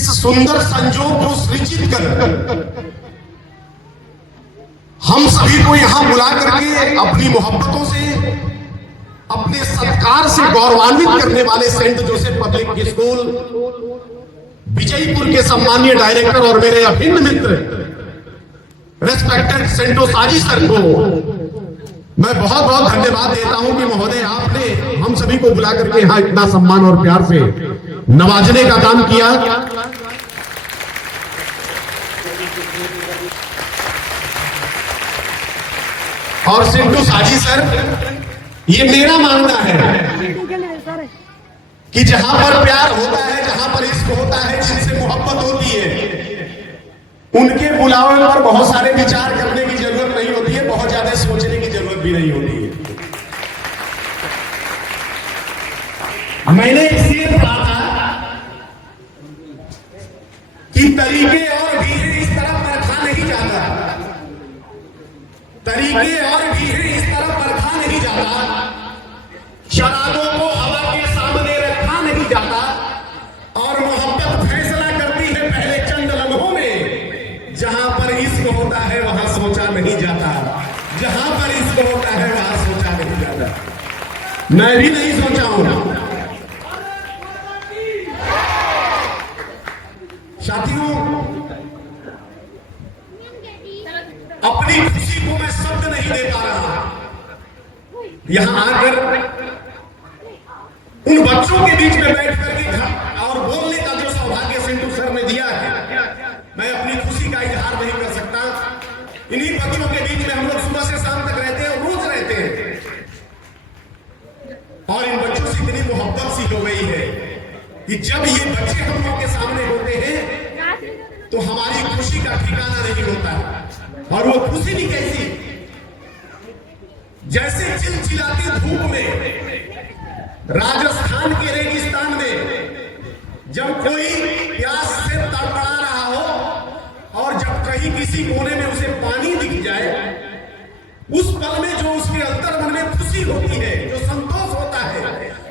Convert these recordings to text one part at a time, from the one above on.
इस सुंदर संजोग को सृजित कर हम सभी को यहां बुला करके अपनी मोहब्बतों से, अपने सत्कार से गौरवान्वित करने वाले Saint Joseph public school Vijaypur के सम्मानीय डायरेक्टर और मेरे अभिन्न मित्र रेस्पेक्टेड सेंटो साजी सर को मैं बहुत बहुत धन्यवाद देता हूं कि महोदय आपने हम सभी को बुला करके यहां इतना सम्मान और प्यार से नवाजने का काम किया। और सेंटो साजी सर, ये मेरा मानना है कि जहां पर प्यार होता है, जहां पर इश्क होता है, जिनसे मोहब्बत होती है, उनके बुलावे पर बहुत सारे विचार करने की जरूरत नहीं होती है, बहुत ज्यादा सोचने की जरूरत भी नहीं होती है। मैंने इसलिए कहा था कि तरीके और भीड़ इस तरफ परखा नहीं जाता, तरीके और भीड़ इस तरफ परखा नहीं जाता, शराबों को हवा के सामने रखा नहीं जाता, और मोहब्बत फैसला करती है पहले चंद लम्हों में। जहां पर इश्क होता है वहां सोचा नहीं जाता, जहां पर इश्क होता है वहां सोचा नहीं जाता। मैं भी नहीं सोचा हूं साथियों, अपनी खुशी को मैं शब्द नहीं दे पा रहा। यहां आकर उन बच्चों के बीच में बैठ करके और बोलने का जो सौभाग्य सेंटू सर ने दिया है, मैं अपनी खुशी का इजहार नहीं कर सकता। इन्हीं बच्चों के बीच में हम लोग सुबह से शाम तक रहते हैं और रोज रहते हैं, और इन बच्चों से इतनी मोहब्बत सी हो गई है कि जब ये बच्चे हम लोग के सामने होते हैं तो हमारी खुशी का ठिकाना नहीं होता है। और वो खुशी भी कैसी, जैसे चिलचिलाती धूप में राजस्थान के रेगिस्तान में जब कोई प्यास से तड़पड़ा रहा हो और जब कहीं किसी कोने में उसे पानी दिख जाए, उस पल में जो उसके अंतर मन में खुशी होती है, जो संतोष होता है,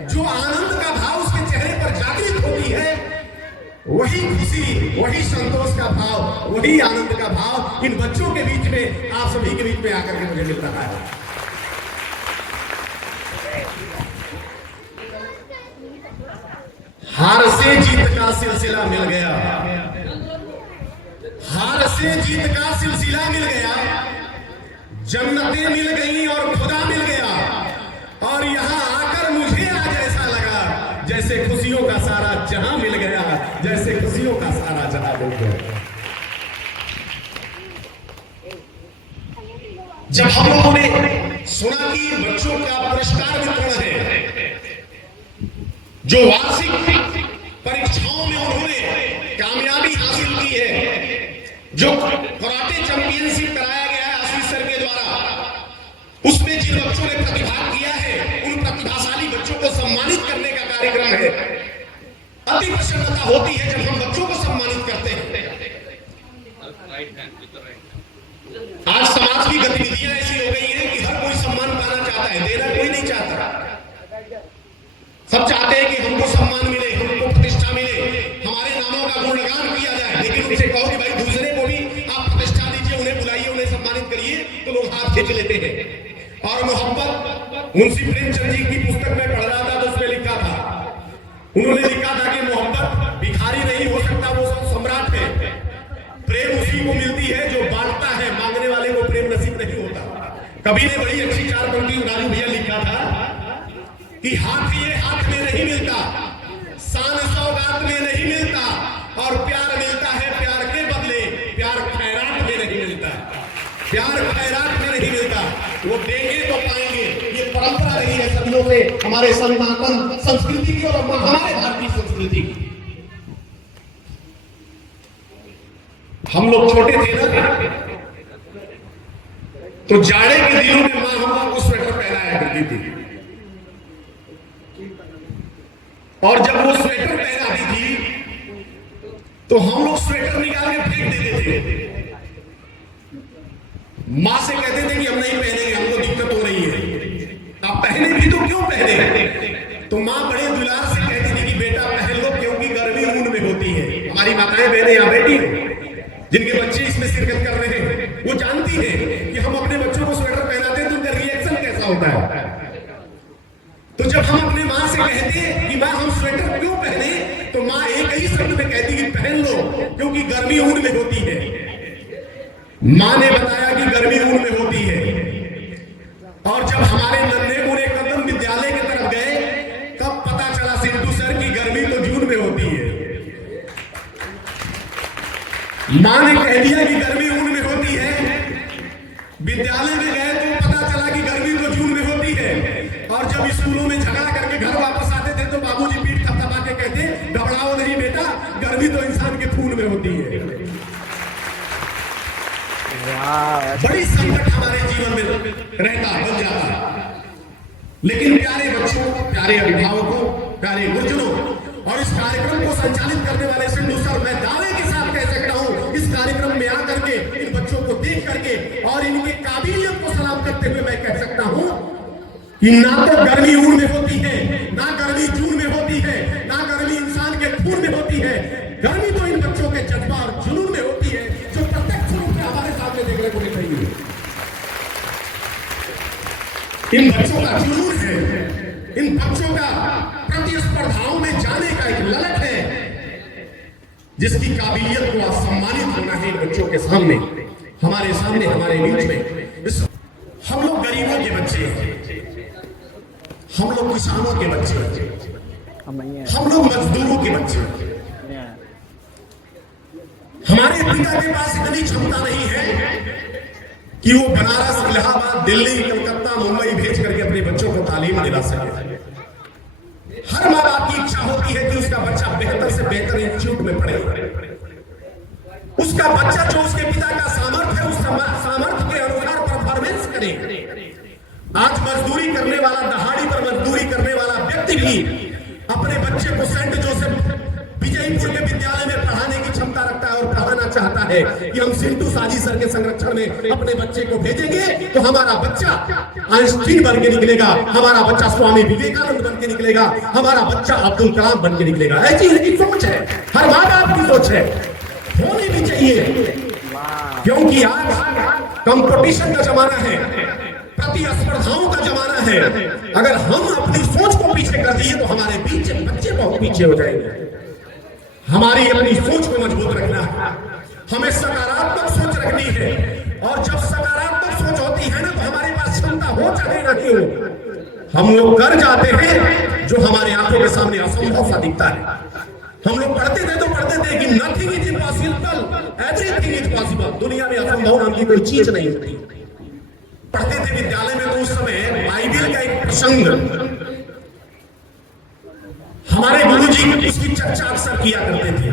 जो आनंद का भाव उसके चेहरे पर जागृत होती है, वही खुशी, वही संतोष का भाव, वही आनंद का भाव इन बच्चों के बीच में, आप सभी के बीच में आकर के मुझे मिल रहा है। हार से जीत का सिलसिला मिल गया, हार से जीत का सिलसिला मिल गया, जन्नतें मिल गई और खुदा मिल गया, और यहां आकर मुझे आज ऐसा लगा जैसे खुशियों का सारा जहां मिल गया, जैसे खुशियों का सारा जहां मिल गया। जब हम लोगों ने सुना कि बच्चों का पुरस्कार वितरण है, जो वार्षिक परीक्षाओं में उन्होंने कामयाबी हासिल की है, जो कराटे चैंपियनशिप कराया गया है आशीष सर के द्वारा, उसमें जिन बच्चों ने प्रतिभाग किया है, उन प्रतिभाशाली बच्चों को सम्मानित करने का कार्यक्रम है। अति प्रसन्नता होती है जब हम बच्चों को सम्मानित करते हैं। आज समाज की गतिविधियां ऐसी हो गई हैं कि हर कोई सम्मान पाना चाहता है, देना कोई नहीं चाहता। सब चाहते हैं कि हमको सम्मान मिले, हमको प्रतिष्ठा मिले, हमारे नामों का गुणगान किया जाए, लेकिन उनसे कहो कि भाई दूसरे को भी आप प्रतिष्ठा दीजिए, उन्हें बुलाइए, उन्हें सम्मानित करिए, तो लोग हाथ खींच लेते हैं। और मोहब्बत, मुंशी प्रेमचंद जी की पुस्तक में पढ़ रहा था तो उसमें लिखा था, उन्होंने लिखा था कि मोहब्बत भिखारी नहीं हो सकता, वो सम्राट है। प्रेम उसी को मिलती है जो बांटता है, मांगने वाले को प्रेम नसीब नहीं होता। कवि ने बड़ी अच्छी 4 पंक्ति राजू भैया लिखा था कि हाथ ये हाथ में नहीं मिलता, शान सौगात में नहीं मिलता, और प्यार मिलता है प्यार के बदले, प्यार खैरात में नहीं मिलता, प्यार खैरात में नहीं मिलता। वो देंगे तो पाएंगे, ये परंपरा रही है सदियों से हमारे सनातन संस्कृति की और हमारे भारतीय संस्कृति की। हम लोग छोटे थे ना, तो जाड़े के दिनों में मां हम लोग को स्वेटर पहनाया करती थी, और जब वो स्वेटर पहनाती थी तो हम लोग स्वेटर निकाल के फेंक देते थे। मां से कहते थे कि हम नहीं पहनेंगे, हमको दिक्कत हो रही है। आप पहने भी तो क्यों पहने? तो मां बड़े दुलार से कहती थी कि बेटा पहन लो, क्योंकि गर्मी ऊन में होती है। हमारी हमारी माताएं बहनें यहाँ बैठी जिनके बच्चे इसमें शिरकत कर रहे हैं, वो जानती हैं कि हम अपने बच्चों को स्वेटर पहनाते हैं तो उनका रिएक्शन कैसा होता है। तो जब हम अपने माँ से कहते हैं कि माँ हम स्वेटर क्यों पहने, तो माँ एक ही शब्द में कहती कि पहन लो, क्योंकि गर्मी ऊन में होती है। माँ ने बताया कि गर्मी ऊन में होती है। और जब हमारे नन्हे मुन्ने कदम विद्यालय की तरफ गए, तब पता चला सिंटू सर की गर्मी तो जून में होती है। माँ ने कह दिया कि गर्मी ऊन में होती है, विद्यालय में गए तो पता चला कि गर्मी तो जून में होती है। और जब स्कूलों में झगड़ा करके घर वापस आते थे तो बाबूजी पीठ थपथपा के कहते, घबराओ नहीं बेटा, गर्मी तो इंसान के खून में होती है। बड़ी संकट हमारे जीवन में रहता बन जाता। लेकिन प्यारे बच्चों, प्यारे अभिभावकों, प्यारे गुरुजनों, और इस कार्यक्रम को संचालित करने वाले सिंधु सर, मैं दावे के साथ कह सकता हूं, इस कार्यक्रम में आकर के इन बच्चों को देख करके और इनकी काबिलियत को सलाम करते हुए मैं कह सकता हूं कि ना तो गर्मी ऊन में होती है, ना गर्मी जून में होती है, ना गर्मी इंसान के खून में होती है। गर्मी तो इन बच्चों के जज्बा और जुनून में होती है, जो प्रत्यक्ष रूप से हमारे सामने देखने को मिल रही है। इन बच्चों का जुनून है, इन बच्चों का प्रतिस्पर्धाओं में जाने का एक ललक है, जिसकी काबिलियत को सम्मानित होना है इन बच्चों के सामने, हमारे सामने, हमारे बीच में। हम लोग गरीबों के बच्चे हैं, हम लोग किसानों के बच्चे हैं, हम लोग मजदूरों के बच्चे हैं। हमारे पिता के पास इतनी क्षमता नहीं है कि वो बनारस, इलाहाबाद, दिल्ली, कलकत्ता, मुंबई भेज करके अपने बच्चों को तालीम दिला सके। हर माँ बाप की इच्छा होती है कि उसका बच्चा बेहतर से बेहतर इंस्टीट्यूट में पढ़े, उसका बच्चा जो उसके पिता का सामर्थ्य है, उस सामर्थ्य के अनुसार परफॉर्मेंस करे। आज मजदूरी करने वाला, दहाड़ी पर मजदूरी करने वाला व्यक्ति भी अपने बच्चे को सेंट जोसेफ विजयपुर के विद्यालय में पढ़ाने की क्षमता रखता है और पढ़ाना चाहता है कि हम सिंटू साजी सर के संरक्षण में अपने बच्चे को भेजेंगे तो हमारा बच्चा आइंस्टीन बन के निकलेगा, हमारा बच्चा स्वामी विवेकानंद बन के निकलेगा, हमारा बच्चा अब्दुल कलाम बन के निकलेगा। ऐसी इनकी सोच है, हर माँ बाप की सोच है, होनी भी चाहिए। क्योंकि आज कंपटीशन का जमाना है, प्रतिस्पर्धाओं का जमाना है। अगर हम अपनी सोच को पीछे कर दिए तो हमारे पीछे बच्चे बहुत पीछे हो जाएंगे। हमारी अपनी सोच को मजबूत रखना है, हमें सकारात्मक सोच रखनी है। और जब सकारात्मक सोच होती है ना, तो हमारे पास क्षमता हो चाहे नहीं हो, हम लोग कर जाते हैं जो हमारे आंखों के सामने असंभव सा दिखता है। हम लोग पढ़ते थे तो पढ़ते थे कि nothing is impossible, everything is possible. दुनिया में असंभव नाम की कोई चीज नहीं होती। पढ़ते थे विद्यालय में तो उस समय बाइबिल का एक प्रसंग हमारे गुरुजी उसकी चर्चा अक्सर किया करते थे।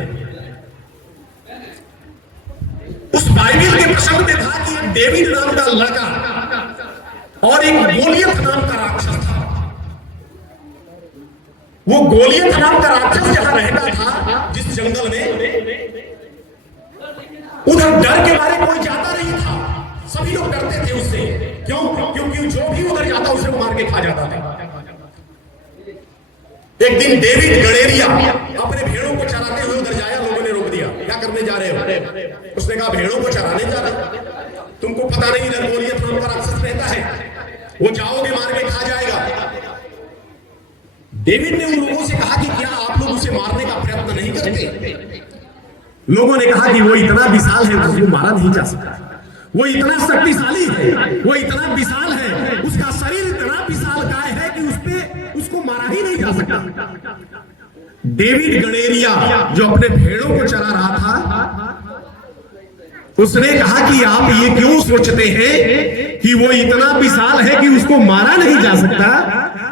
उस बाइबिल के प्रसंग में था कि एक डेविड नाम का लड़का और एक गोलियत नाम का राक्षस था। वो गोलियत नाम का राक्षस जहां रहता था, जिस जंगल में, उधर डर के मारे कोई जाता नहीं था। सभी लोग डरते थे उससे। क्यों? क्योंकि जो भी उधर जाता उसे मार के खा जाता था। एक दिन डेविड गणेरिया अपने भेड़ों को चराते हुए उधर जाया, लोगों ने रोक दिया, क्या करने जा रहे हो? उसने कहा भेड़ों को चराने जा रहे, तुमको पता नहीं इधर गोलियत नाम का राक्षस रहता है, वो जाओगे मार के खा जाएगा। डेविड ने उन लोगों से कहा कि क्या आप लोग उसे मारने का प्रयत्न नहीं करते? लोगों ने कहा कि वो इतना विशाल है, उसको मारा नहीं जा सकता, वो इतना शक्तिशाली है, वो इतना विशाल है, उसका शरीर इतना विशालकाय है कि उसको मारा ही नहीं जा सकता। डेविड गणेरिया जो अपने भेड़ों को चला रहा था, उसने कहा कि आप ये क्यों सोचते हैं कि वो इतना विशाल है कि उसको मारा नहीं जा सकता?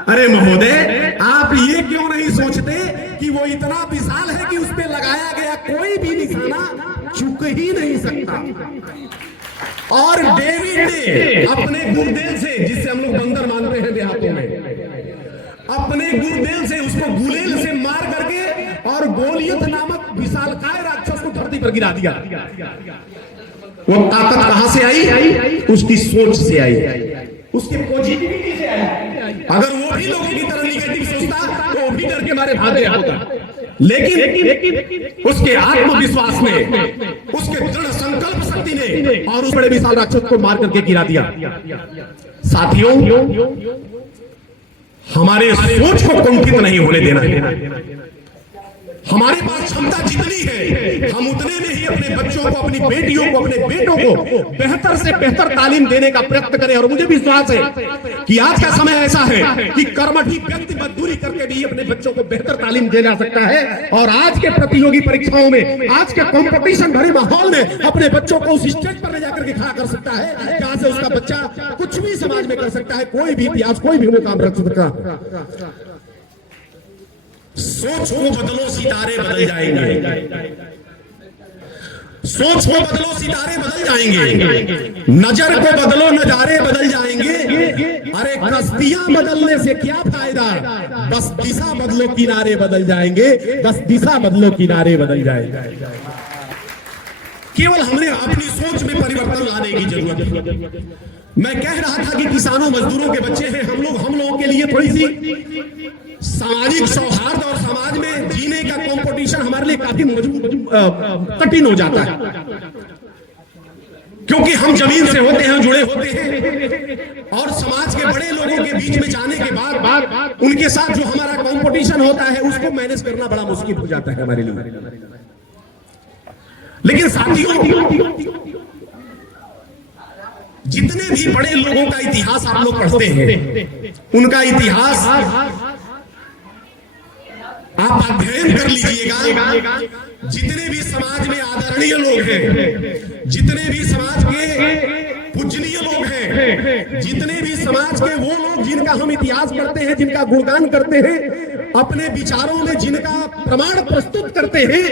अरे महोदय, आप ये क्यों नहीं सोचते कि वो इतना विशाल है कि उस पे लगाया गया कोई भी निशाना चूक ही नहीं सकता। और डेविड ने अपने गुर्देल से, जिससे हम लोग बंदर मानते हैं देहातों में, अपने गुर्देल से उसको गुलेल से मार करके और गोलियत नामक विशालकाय राक्षस को धरती पर गिरा दिया। वो ताकत कहां से आई? उसकी सोच से आई, उसकी पॉजिटिविटी से आई। अगर वो भी लोगों की तरह निगेटिव सोचता तो वो भी डर के मारे भाग गया होता। लेकिन उसके आत्मविश्वास ने, उसके दृढ़ संकल्प शक्ति ने और उस बड़े विशाल राक्षस को मार करके गिरा दिया। साथियों, हमारे सोच को कुंठित नहीं होने देना। हमारे पास क्षमता जितनी है, हम उतने में ही अपने बच्चों को, अपनी बेटियों को, अपने बेटों को बेहतर से बेहतर तालीम देने का प्रयत्न करें। और मुझे विश्वास है कि आज का समय ऐसा है कि कर्मठी व्यक्ति मजदूरी करके भी अपने बच्चों को बेहतर तालीम दे जा सकता है। और आज के प्रतियोगी परीक्षाओं में, आज के कंपटीशन भरे माहौल में अपने बच्चों को उस स्टेज पर ले जाकर के खड़ा कर सकता है जहां से उसका बच्चा कुछ भी समाज में कर सकता है, कोई भी इतिहास, कोई भी मुकाम रख सकता है। सोच को बदलो, सितारे बदल जाएंगे। सोच को बदलो, सितारे बदल जाएंगे। नजर को बदलो, नजारे बदल जाएंगे। अरे कश्तियां बदलने से क्या फायदा, बस दिशा बदलो, किनारे बदल जाएंगे। बस दिशा बदलो, किनारे बदल जाएंगे। केवल हमने अपनी सोच में परिवर्तन लाने की जरूरत है। मैं कह रहा था कि किसानों मजदूरों के बच्चे हैं हम लोगों के लिए थोड़ी सी सामाजिक सौहार्द और समाज में जीने का कंपटीशन हमारे लिए काफी कठिन हो जाता है, क्योंकि हम जमीन से होते हैं, जुड़े होते हैं। और समाज के बड़े लोगों के बीच में जाने के बाद उनके साथ जो हमारा कंपटीशन होता है उसको मैनेज करना बड़ा मुश्किल हो जाता है हमारे लिए। लेकिन साथियों, जितने भी बड़े लोगों का इतिहास आप लोग पढ़ते हैं, उनका इतिहास आप अध्ययन कर लीजिएगा। जितने भी समाज में आदरणीय लोग हैं, जितने भी समाज के पूजनीय लोग हैं, जितने भी समाज के वो लोग जिनका हम इतिहास पढ़ते हैं, जिनका गुणगान करते हैं, अपने विचारों में जिनका प्रमाण प्रस्तुत करते हैं,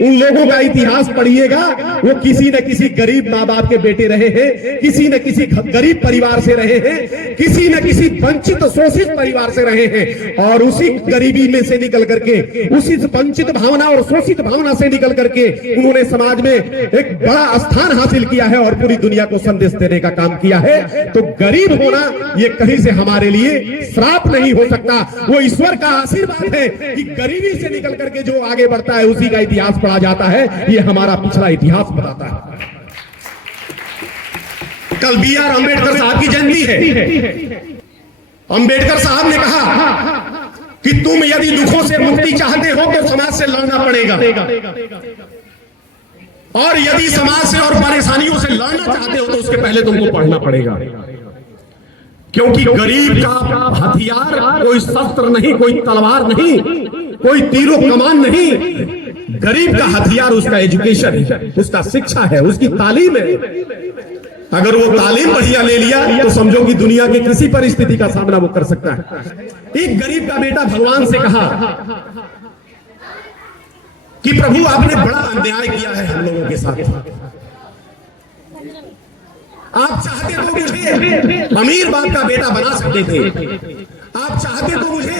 उन लोगों का इतिहास पढ़िएगा। वो किसी न किसी गरीब माँ बाप के बेटे रहे हैं, किसी न किसी गरीब परिवार से रहे हैं, किसी न किसी वंचित शोषित परिवार से रहे हैं। और उसी गरीबी में से निकल करके, उसी वंचित भावना और शोषित भावना से निकल करके उन्होंने समाज में एक बड़ा स्थान हासिल किया है और पूरी दुनिया को संदेश देने का काम किया है। तो गरीब होना ये कहीं से हमारे लिए श्राप नहीं हो सकता, वो ईश्वर का आशीर्वाद है कि गरीबी से निकल करके जो आगे बढ़ता है उसी का इतिहास पढ़ा जाता है। ये हमारा पिछला इतिहास बताता है। कल B.R. अम्बेडकर साहब की जयंती है। अम्बेडकर साहब ने कहा कि तुम यदि दुखों से मुक्ति चाहते हो तो समाज से लड़ना पड़ेगा, और यदि समाज से और परेशानियों से लड़ना चाहते हो तो उसके पहले तुमको पढ़ना पड़ेगा। क्योंकि गरीब का हथियार कोई शस्त्र नहीं, कोई तलवार नहीं, कोई तीरों कमान नहीं। गरीब का हथियार उसका एजुकेशन है, उसका शिक्षा है, उसकी तालीम है। अगर वो तालीम बढ़िया ले लिया तो समझो कि दुनिया की किसी परिस्थिति का सामना वो कर सकता है। एक गरीब का बेटा भगवान से कहा कि प्रभु आपने बड़ा अन्याय किया है हम लोगों के साथ। आप चाहते तो मुझे अमीर बाप का बेटा बना सकते थे, आप चाहते तो मुझे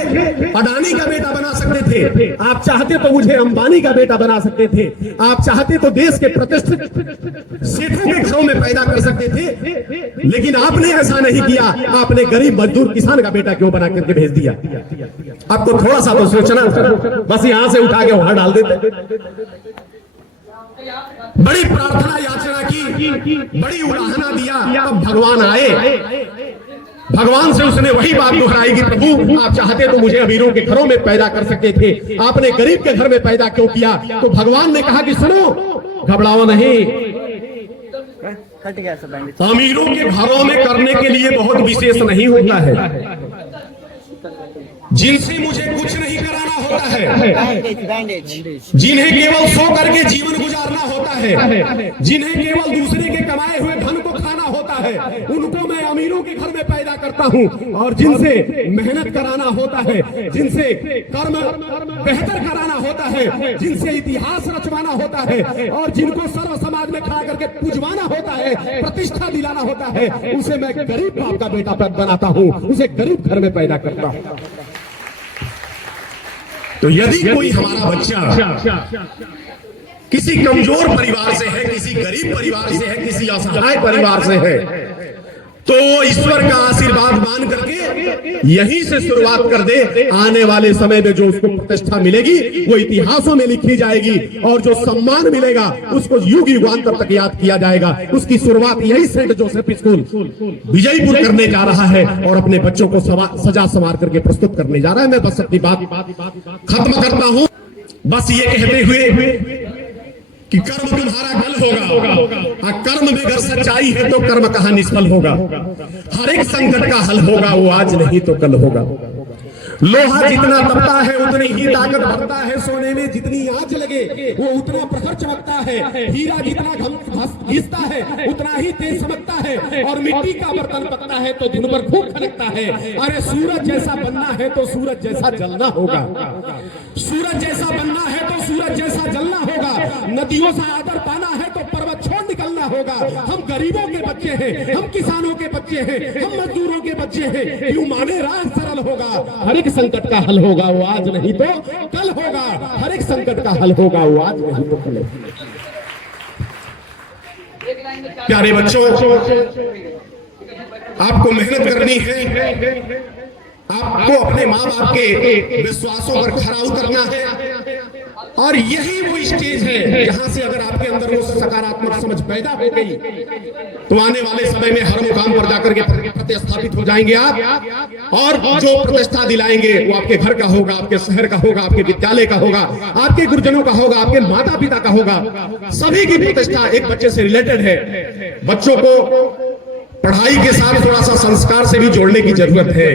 अडानी का बेटा बना सकते थे, आप चाहते तो मुझे अंबानी का बेटा बना सकते थे, आप चाहते तो देश के प्रतिष्ठित सेठों के घरों में पैदा कर सकते थे। लेकिन आपने ऐसा नहीं किया। आपने गरीब मजदूर किसान का बेटा क्यों बना करके भेज दिया? आपको थोड़ा सा तो सोचना, बस यहां से उठा के वहां डाल देते। बड़ी प्रार्थना याचना की, बड़ी उलाहना दिया, तब भगवान आए। भगवान से उसने वही बात दोहराई कि प्रभु आप चाहते तो मुझे अमीरों के घरों में पैदा कर सकते थे, आपने गरीब के घर में पैदा क्यों किया? तो भगवान ने कहा कि सुनो, घबराओ नहीं, अमीरों के घरों में करने के लिए बहुत विशेष नहीं होता है, जिनसे मुझे कुछ नहीं कराना होता है, जिन्हें केवल सो करके जीवन गुजारना होता है, जिन्हें केवल दूसरे के कमाए हुए धन को खाना होता है, उनको मैं अमीरों के घर में पैदा करता हूं। और जिनसे मेहनत कराना होता है, जिनसे कर्म बेहतर कराना होता है, जिनसे इतिहास रचवाना होता है, और जिनको सर्व समाज में खड़ा करके पुजवाना होता है, प्रतिष्ठा दिलाना होता है, उसे मैं गरीब बाप का बेटा बनाता हूं, उसे गरीब घर में पैदा करता हूं। तो यदि कोई हमारा बच्चा किसी कमजोर परिवार से है, किसी गरीब परिवार से है, किसी असहाय परिवार से है, तो ईश्वर का आशीर्वाद मान करके यहीं से शुरुआत कर दे। आने वाले समय में जो उसको प्रतिष्ठा मिलेगी वो इतिहासों में लिखी जाएगी, और जो सम्मान मिलेगा उसको युग युगांतर तक याद किया जाएगा। उसकी शुरुआत यही सेंट जोसेफ स्कूल विजयपुर करने जा रहा है और अपने बच्चों को सजा संवार करके प्रस्तुत करने जा रहा है। मैं बस अपनी बात खत्म करता हूं, बस ये कहते हुए कि कर्म तुम्हारा कल होगा, कर्म में अगर सच्चाई है तो कर्म कहां निष्फल होगा। हर एक संकट का हल होगा, वो आज नहीं तो कल होगा। लोहा जितना तपता है उतनी ही ताकत भरता है, सोने में जितनी आंच लगे वो उतना प्रखर चमकता है, हीरा जितना घिसता है उतना ही तेज चमकता है, और मिट्टी का बर्तन पकता है तो दिन भर खूब खनकता है। अरे सूरज जैसा बनना है तो सूरज जैसा जलना होगा, सूरज जैसा बनना है तो सूरज जैसा जलना होगा। नदियों से आदर पाना है तो पर्वत छोड़ निकलना होगा। हम गरीबों के बच्चे हैं, हम किसानों के बच्चे हैं, हम मजदूरों के बच्चे हैं, क्यों माने राह सरल होगा। हर एक संकट का हल होगा, वो आज नहीं तो कल होगा। हर एक संकट का हल होगा, वो आज नहीं तो कल होगा। प्यारे बच्चों, आपको मेहनत करनी है, आपको अपने माँ बाप के विश्वासों पर खरा उतरना है, और यही वो स्टेज है जहां से अगर आपके अंदर वो सकारात्मक समझ पैदा हो गई तो आने वाले समय में हर मुकाम पर जाकर के प्रतिस्थापित हो जाएंगे आप। और जो प्रतिष्ठा दिलाएंगे वो आपके घर का होगा, आपके शहर का होगा, आपके विद्यालय का होगा, आपके गुरुजनों का होगा, आपके माता पिता का होगा। सभी की प्रतिष्ठा एक बच्चे से रिलेटेड है। बच्चों को पढ़ाई के साथ थोड़ा सा संस्कार से भी जोड़ने की जरूरत है,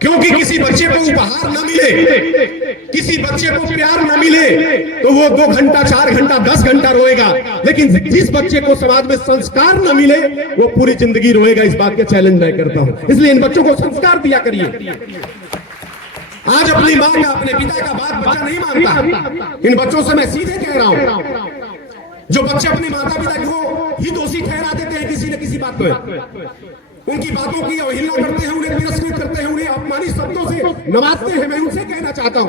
क्योंकि किसी बच्चे को उपहार न मिले, किसी बच्चे को प्यार न मिले तो वो 2 घंटा 4 घंटा 10 घंटा रोएगा, लेकिन जिस बच्चे को समाज में संस्कार न मिले वो पूरी जिंदगी रोएगा। इस बात के चैलेंज मैं करता हूं, इसलिए इन बच्चों को संस्कार दिया करिए। आज अपनी मां का, अपने पिता का बात बच्चा नहीं मानता। इन बच्चों से मैं सीधे कह रहा हूं, जो बच्चे अपने माता पिता को ही दोषी ठहरा देते हैं किसी न किसी बात पर, उनकी बातों की अवहेलना करते हैं, उन्हें तिरस्कृत करते हैं, उन्हें अपमानित शब्दों से नवाजते हैं, मैं उनसे कहना चाहता हूं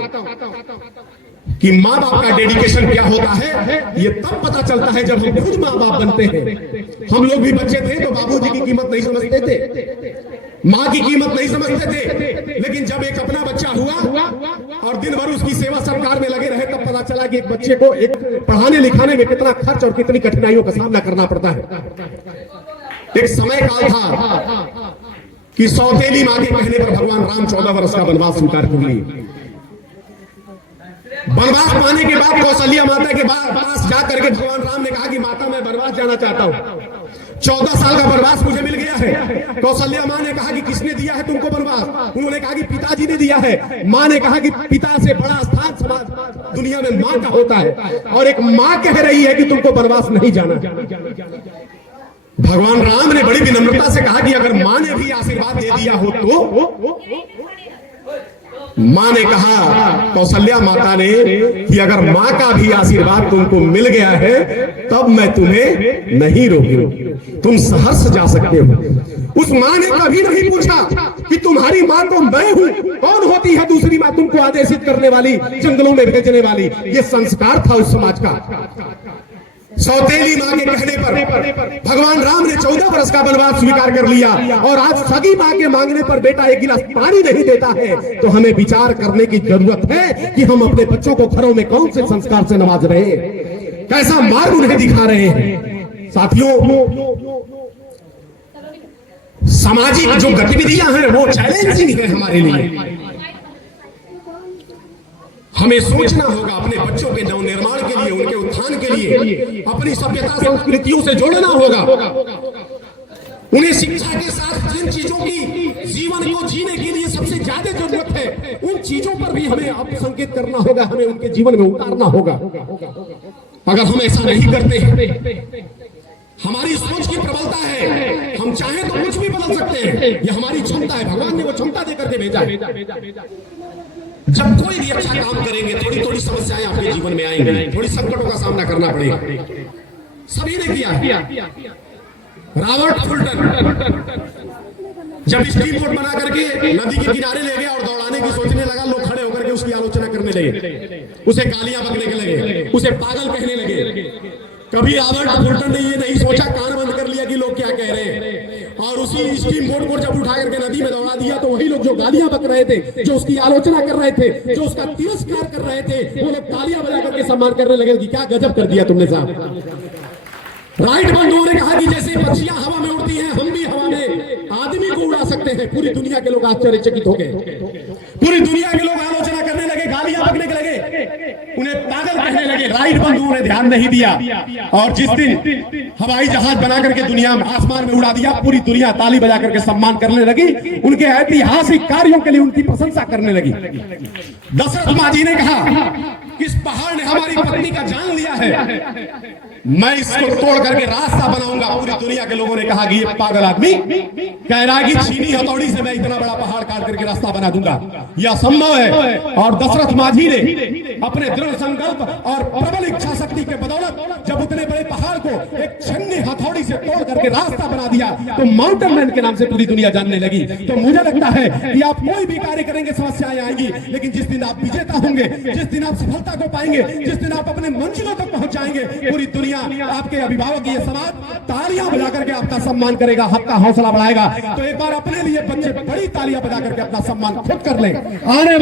कि माँ बाप का डेडिकेशन क्या होता है ये तब पता चलता है जब हम खुद माँ बाप बनते हैं। हम लोग भी बच्चे थे तो बाबूजी की कीमत नहीं समझते थे, माँ की कीमत नहीं समझते थे, लेकिन जब एक अपना बच्चा हुआ और दिन भर उसकी सेवा सत्कार में लगे रहे तब पता चला कि एक बच्चे को एक पढ़ाने लिखाने में कितना खर्च और कितनी कठिनाइयों का सामना करना पड़ता है। एक समय काल था कि सौतेली मां के कहने पर भगवान राम 14 वर्ष का वनवास स्वीकार कर लिए। वनवास पाने के बाद कौशल्या माता के पास जाकर के भगवान राम ने कहा कि माता मैं वनवास जाना चाहता हूं, 14 साल का वनवास मुझे मिल गया है। कौशल्या मां ने कहा कि किसने दिया है तुमको वनवास? उन्होंने कहा कि पिताजी ने दिया है। मां ने कहा कि पिता से बड़ा स्थान समाज दुनिया में मां का होता है, और एक मां कह रही है कि तुमको वनवास नहीं जाना। भगवान राम ने बड़ी विनम्रता से कहा कि अगर मां ने भी आशीर्वाद दे दिया हो तो? मां ने कहा, कौशल्या माता ने, कि अगर मां का भी आशीर्वाद तुमको मिल गया है तब मैं तुम्हें नहीं रोकूंगी, तुम सहर्ष जा सकते हो। उस मां ने कभी नहीं पूछा कि तुम्हारी मां तो मैं हूं, कौन होती है दूसरी मां तुमको आदेशित करने वाली, जंगलों में भेजने वाली। ये संस्कार था उस समाज का। सौतेली मां के कहने पर भगवान राम ने 14 वर्ष का वनवास स्वीकार कर लिया, और आज सगी मां के मांगने पर बेटा एक गिलास पानी नहीं देता है तो हमें विचार करने की जरूरत है कि हम अपने बच्चों को घरों में कौन से संस्कार से नवाज रहे हैं, कैसा मार्ग उन्हें दिखा रहे हैं। साथियों, सामाजिक जो गतिविधियां हैं वो चैलेंजिंग है हमारे लिए। हमें सोचना होगा अपने बच्चों के नव निर्माण के लिए, उनके उत्थान के लिए, अपनी सभ्यता संस्कृतियों से जोड़ना होगा। उन्हें शिक्षा के साथ जिन चीजों की जीवन को जीने के लिए सबसे ज्यादा जरूरत है उन चीजों पर भी हमें संकेत करना होगा, हमें उनके जीवन में उतारना होगा। अगर हम ऐसा नहीं करते हैं, हमारी सोच की प्रबलता है, हम चाहें तो कुछ भी बदल सकते हैं, ये हमारी क्षमता है, भगवान ने वो क्षमता देकर के भेजा है। जब कोई भी अच्छा काम करेंगे थोड़ी थोड़ी समस्याएं आपके जीवन में आएंगी, थोड़ी संकटों का सामना करना पड़ेगा। सभी ने किया। रॉबर्ट फुल्टन जब स्टीम बोट बना करके नदी के किनारे ले गया और दौड़ाने की सोचने लगा, लोग खड़े होकर के उसकी आलोचना करने लगे, उसे गालियां बकने के लगे, उसे पागल कहने लगे। कभी रॉबर्ट फुल्टन ने ये नहीं सोचा, कान बंद कर लिया कि लोग क्या कह रहे हैं। और उसी स्टीम बोर्ड को जब उठा करके नदी में दौड़ा दिया तो वही लोग जो गालियां बक रहे थे, जो उसकी आलोचना कर रहे थे, जो उसका तिरस्कार कर रहे थे, वो लोग तालियां बजा करके सम्मान करने लगे कि क्या गजब कर दिया तुमने साहब। राइट बंधुओं ने कहा कि जैसे पक्षियां हवा में उड़ती हैं, हम भी हवा में आदमी को उड़ा सकते हैं। पूरी दुनिया के लोग आश्चर्यचकित हो गए, पूरी दुनिया के लोग आलोचना करने लगे, गालियां बकने लगे, उन्हें पागल कहने लगे। राइट बंधुओं ने ध्यान नहीं दिया और जिस दिन हवाई जहाज बना करके दुनिया में आसमान में उड़ा दिया, पूरी दुनिया ताली बजा करके सम्मान करने लगी, उनके ऐतिहासिक कार्यों के लिए उनकी प्रशंसा करने लगी। दशरथ मां जी ने कहा कि इस पहाड़ ने हमारी पत्नी का जान लिया है, मैं इसको तोड़ करके रास्ता बनाऊंगा। पूरी दुनिया के लोगों ने कहा कि ये पागल आदमी कह रहा है कि छीनी हथौड़ी से मैं इतना बड़ा पहाड़ काट करके रास्ता बना दूंगा, यह असंभव है। और दशरथ माझी ने अपने दृढ़ संकल्प और प्रबल इच्छा शक्ति के बदौलत जब उतने बड़े पहाड़ को एक छन्नी हथौड़ी से तोड़ करके रास्ता बना दिया तो माउंटेन मैन के नाम से पूरी दुनिया जानने लगी। तो मुझे लगता है कि आप कोई भी कार्य करेंगे समस्याएं आएंगी, लेकिन जिस दिन आप विजेता होंगे, जिस दिन आप सफलता को पाएंगे, जिस दिन आप अपने मंजिलों तक पहुंच जाएंगे, पूरी दुनिया आपके अभिभावक, ये समाज तालियां बजा करके आपका सम्मान करेगा, आपका हौसला बढ़ाएगा। तो एक बार अपने लिए बच्चे बड़ी तालियां बजा करके अपना सम्मान खुद कर लें। आने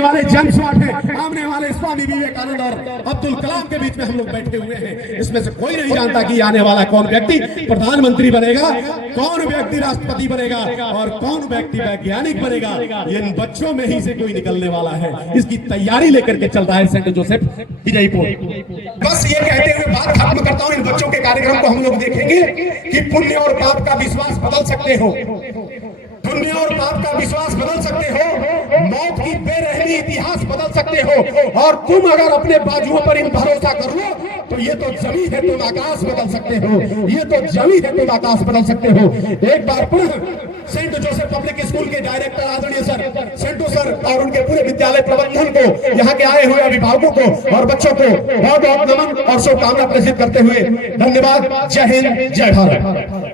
वाले जन स्वार्थ है, आने वाले स्वामी विवेकानंद और अब्दुल कलाम के बीच में हम लोग बैठे हुए हैं। इसमें से कोई नहीं जानता कि आने वाला कौन व्यक्ति प्रधानमंत्री बनेगा, कौन व्यक्ति राष्ट्रपति बनेगा और कौन व्यक्ति वैज्ञानिक बनेगा। इन बच्चों में ही से कोई निकलने वाला है। इसकी तैयारी लेकर के चल रहा है सेंट जोसेफ विजयपुर। बस ये कहते हुए बात खत्म करता हूं। इन बच्चों के कार्यक्रम को हम लोग देखेंगे कि पुण्य और पाप का विश्वास बदल सकते हो, पुण्य और पाप का विश्वास बदल सकते हो, मौत की बेरहमी इतिहास बदल सकते हो। और तुम अगर अपने बाजुओं पर इन भरोसा कर लो तो ये तो जमी है तुम आकाश बदल सकते हो, ये तो जमी है तुम आकाश बदल सकते हो। एक बार पुनः सेंट जोसेफ पब्लिक स्कूल के डायरेक्टर आदरणीय सर सेंटू सर और उनके पूरे विद्यालय प्रबंधन को, यहाँ के आए हुए अभिभावकों को और बच्चों को बहुत बहुत नमन और शुभकामना प्रेषित करते हुए धन्यवाद। जय हिंद, जय भारत।